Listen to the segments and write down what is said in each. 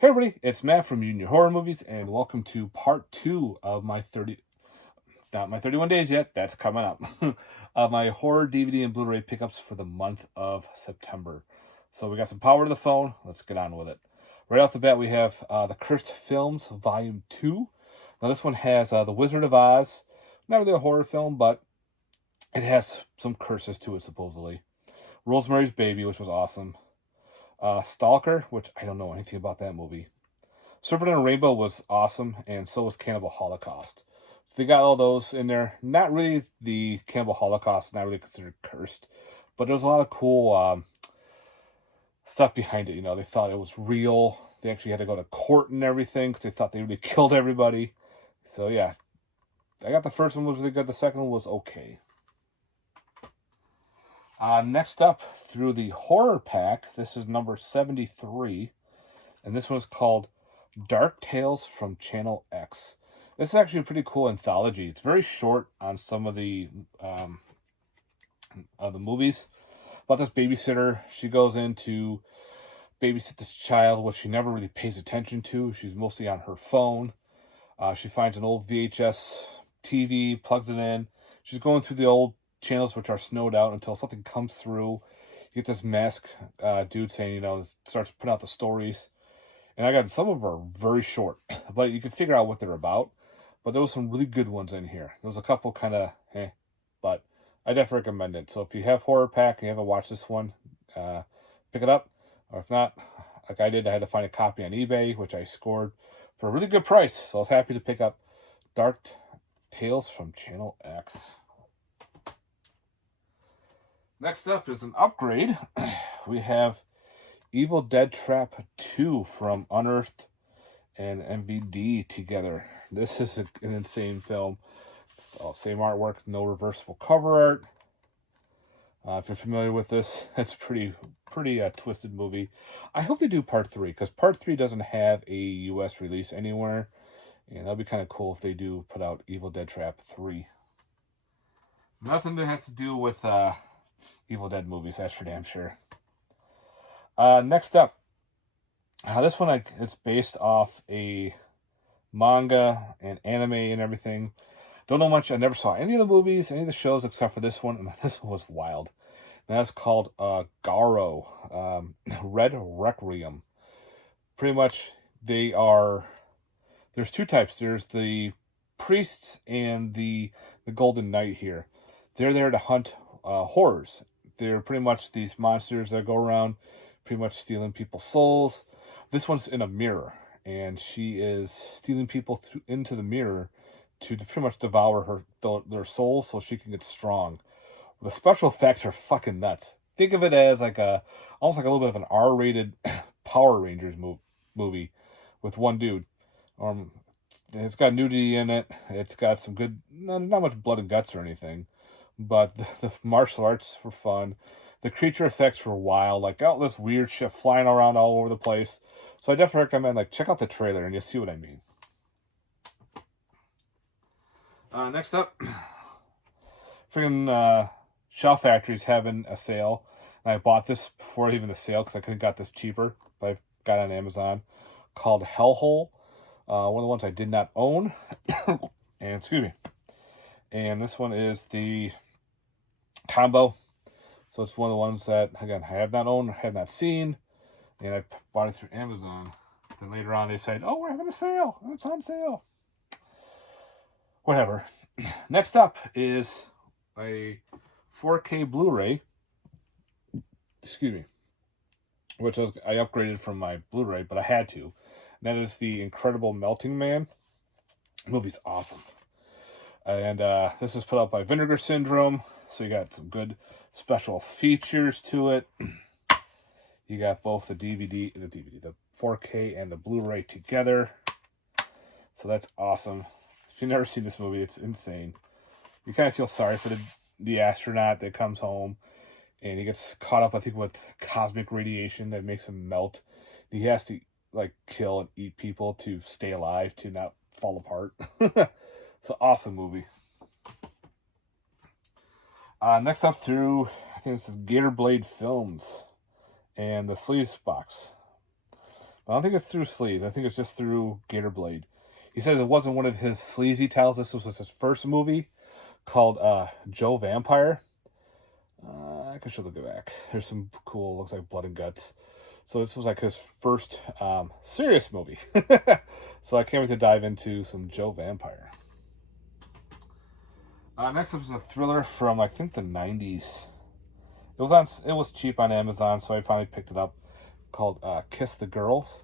Hey everybody, it's Matt from Union Horror Movies, and welcome to part 2 of my 31 days yet, that's coming up, of my Horror DVD and Blu-ray pickups for the month of September. So we got some power to the phone, let's get on with it. Right off the bat, we have The Cursed Films, Volume 2. Now this one has The Wizard of Oz, not really a horror film, but it has some curses to it, supposedly. Rosemary's Baby, which was awesome. Stalker, which I don't know anything about that movie. Serpent and a Rainbow was awesome, and so was Cannibal Holocaust. So they got all those in there. Not really the Cannibal Holocaust, not really considered cursed, but there was a lot of cool stuff behind it. You know, they thought it was real. They actually had to go to court and everything because they thought they really killed everybody. So yeah, I got the first one was really good. The second one was okay. Next up, through the horror pack, this is number 73, and this one is called Dark Tales from Channel X. This is actually a pretty cool anthology. It's very short on some of the movies. About this babysitter, she goes in to babysit this child, which she never really pays attention to. She's mostly on her phone. She finds an old VHS TV, plugs it in. She's going through the old channels which are snowed out until something comes through. You get this mask dude saying, you know, starts putting out the stories. And I got some of them are very short, but you can figure out what they're about. But there was some really good ones in here. There was a couple kind of but I definitely recommend it. So if you have horror pack and you haven't watched this one, pick it up. Or if not, like I did, I had to find a copy on eBay, which I scored for a really good price. So I was happy to pick up Dark Tales from Channel X. Next up is an upgrade. We have Evil Dead Trap 2 from Unearthed and MVD together. This is an insane film. So, same artwork, no reversible cover art. If you're familiar with this, it's pretty twisted movie. I hope they do part 3, because part 3 doesn't have a US release anywhere. And that'd be kind of cool if they do put out Evil Dead Trap 3. Nothing to have to do with Evil Dead movies, that's for damn sure. Next up, this one it's based off a manga and anime and everything. Don't know much. I never saw any of the movies, any of the shows except for this one, and this one was wild. And that's called Garo, Red Requiem. Pretty much, there's two types. There's the priests and the Golden Knight here. They're there to hunt horrors. They're pretty much these monsters that go around pretty much stealing people's souls. This one's in a mirror, and she is stealing people into the mirror to pretty much devour their souls so she can get strong. The special effects are fucking nuts. Think of it as like almost like a little bit of an R-rated Power Rangers movie with one dude. It's got nudity in it. It's got some good, not much blood and guts or anything, but the martial arts were fun. The creature effects were wild, like all this weird shit flying around all over the place. So I definitely recommend, check out the trailer and you'll see what I mean. Next up, freaking Shaw Factory's having a sale. And I bought this before even the sale because I could have got this cheaper, but I got it on Amazon, called Hellhole. One of the ones I did not own. And excuse me. And this one is the combo. So it's one of the ones that, again, I have not owned, have not seen, and I bought it through Amazon. Then later on they said, oh, we're having a sale. It's on sale. Whatever. Next up is a 4K Blu-ray. Excuse me. Which I upgraded from my Blu-ray, but I had to. And that is The Incredible Melting Man. The movie's awesome. And this is put out by Vinegar Syndrome. So you got some good special features to it. You got both the 4K and the Blu-ray together. So that's awesome. If you've never seen this movie, it's insane. You kind of feel sorry for the astronaut that comes home and he gets caught up, I think, with cosmic radiation that makes him melt. He has to kill and eat people to stay alive, to not fall apart. It's an awesome movie. Next up through, I think this is Gator Blade Films and the Sleaze box. I don't think it's through sleaze. I think it's just through Gator Blade. He said it wasn't one of his sleazy titles. This was his first movie called Joe Vampire. I can show the back. There's some cool, looks like blood and guts. So this was like his first serious movie. So I can't wait to dive into some Joe Vampire. Next up is a thriller from I think the 90s. It was cheap on Amazon, so I finally picked it up. Called Kiss the Girls.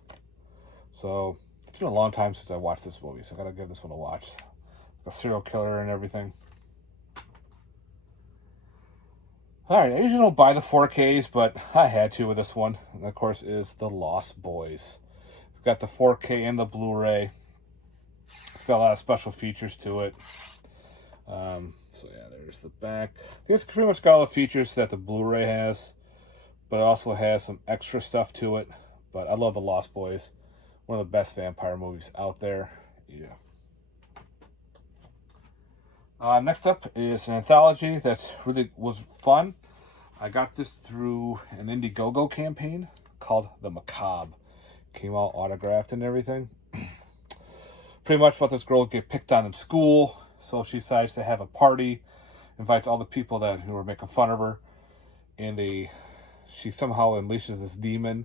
So it's been a long time since I watched this movie, so I gotta give this one a watch. A serial killer and everything. Alright, I usually don't buy the 4Ks, but I had to with this one. And of course is The Lost Boys. It's got the 4K and the Blu-ray. It's got a lot of special features to it. So yeah, there's the back. I think it's pretty much got all the features that the Blu-ray has, but it also has some extra stuff to it. But I love The Lost Boys. One of the best vampire movies out there. Yeah. Next up is an anthology that really was fun. I got this through an Indiegogo campaign called The Macabre. Came out autographed and everything. Pretty much about this girl get picked on in school, so she decides to have a party, invites all the people who were making fun of her, and she somehow unleashes this demon,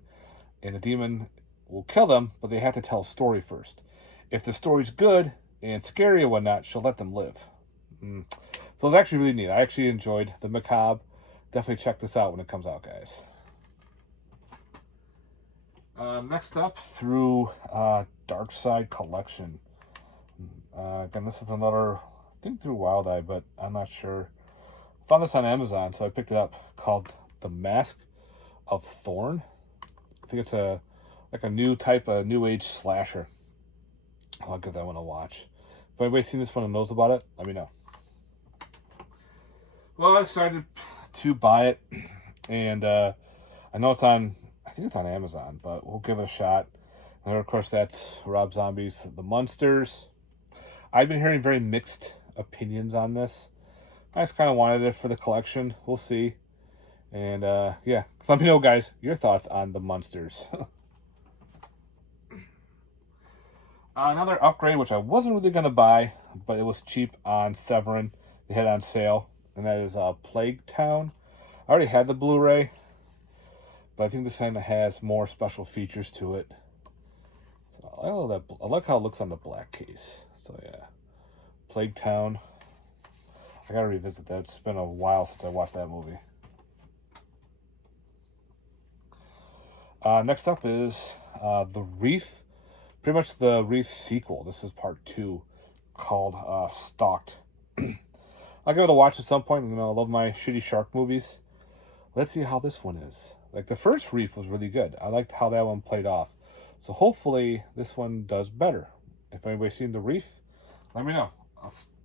and the demon will kill them, but they have to tell a story first. If the story's good and scary and whatnot, she'll let them live. So it was actually really neat. I actually enjoyed The Macabre. Definitely check this out when it comes out, guys. Next up, through Dark Side Collection. Again, this is another, I think through Wild Eye, but I'm not sure. Found this on Amazon, so I picked it up. Called The Mask of Thorn. I think it's like a new type of new age slasher. I'll give that one a watch. If anybody's seen this one and knows about it, let me know. Well, I decided to buy it, and I know it's on, I think it's on Amazon, but we'll give it a shot. And of course, that's Rob Zombie's The Munsters. I've been hearing very mixed opinions on this. I just kind of wanted it for the collection. We'll see. And yeah, let me know, guys, your thoughts on The Munsters. Another upgrade, which I wasn't really going to buy, but it was cheap on Severin. They had it on sale, and that is Plague Town. I already had the Blu-ray, but I think this kind of has more special features to it. So I like how it looks on the black case. So yeah, Plague Town. I gotta revisit that. It's been a while since I watched that movie. Next up is the Reef. Pretty much the Reef sequel. This is part 2, called Stalked. I'll give it a watch at some point. You know, I love my shitty shark movies. Let's see how this one is. Like, the first Reef was really good. I liked how that one played off. So hopefully this one does better. If anybody's seen the Reef, let me know.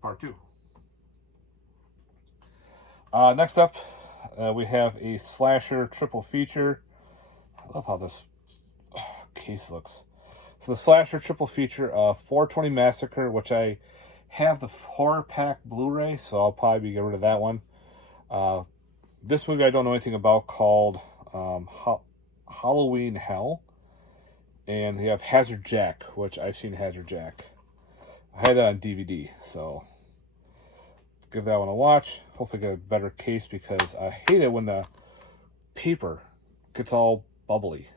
Part 2. Next up, we have a slasher triple feature. I love how this case looks. So the slasher triple feature, 420 Massacre, which I have the horror pack Blu-ray, so I'll probably get rid of that one. This movie I don't know anything about, called Halloween Hell. And you have Hazard Jack, which I've seen Hazard Jack. I had that on DVD, so give that one a watch. Hopefully get a better case, because I hate it when the paper gets all bubbly.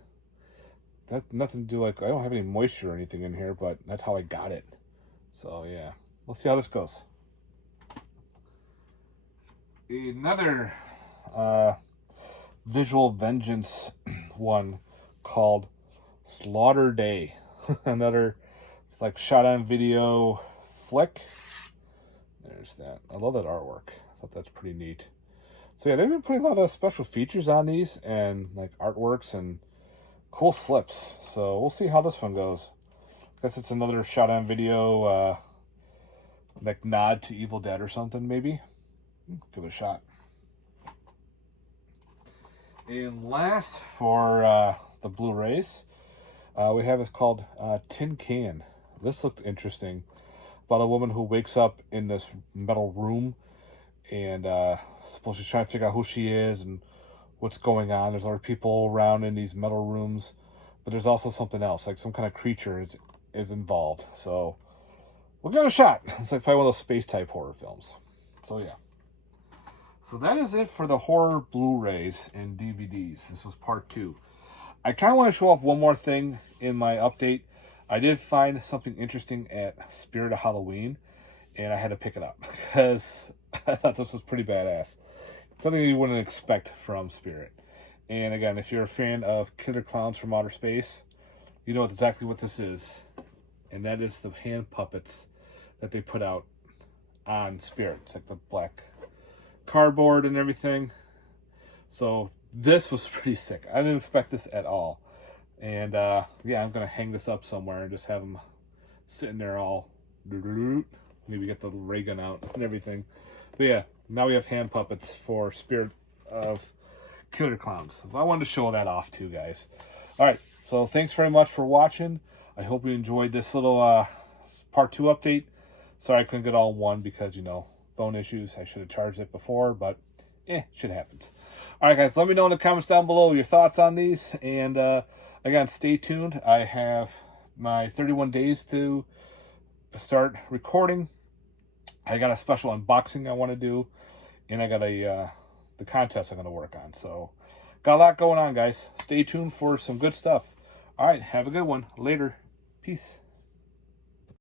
That's nothing to do, like, I don't have any moisture or anything in here, but that's how I got it. So yeah, let's see how this goes. Another visual vengeance one called Slaughter Day. Another like shot on video flick. There's that. I love that artwork. I thought that's pretty neat. So yeah, they've been putting a lot of special features on these, and like artworks and cool slips. So we'll see how this one goes. I guess it's another shot on video like nod to Evil Dead or something, maybe. Give it a shot. And last, for the Blu-rays, we have is called Tin Can. This looked interesting. About a woman who wakes up in this metal room, and suppose she's trying to figure out who she is and what's going on. There's other people around in these metal rooms, but there's also something else, like some kind of creature is involved. So we'll give it a shot. It's like probably one of those space type horror films. So yeah. So that is it for the horror Blu-rays and DVDs. This was part 2. I kind of want to show off one more thing in my update. I did find something interesting at Spirit of Halloween, and I had to pick it up because I thought this was pretty badass. Something you wouldn't expect from Spirit. And again, if you're a fan of Killer Clowns from Outer Space, you know exactly what this is. And that is the hand puppets that they put out on Spirit. It's like the black cardboard and everything. So this was pretty sick. I didn't expect this at all. And yeah, I'm going to hang this up somewhere and just have them sitting there all... Maybe get the ray gun out and everything. But yeah, now we have hand puppets for Spirit of Killer Clowns. So I wanted to show that off too, guys. Alright, so thanks very much for watching. I hope you enjoyed this little part 2 update. Sorry I couldn't get all in one because, you know, phone issues. I should have charged it before, but shit happens. Alright guys, let me know in the comments down below your thoughts on these. And again, stay tuned. I have my 31 days to start recording. I got a special unboxing I want to do. And I got the contest I'm going to work on. So, got a lot going on, guys. Stay tuned for some good stuff. Alright, have a good one. Later. Peace.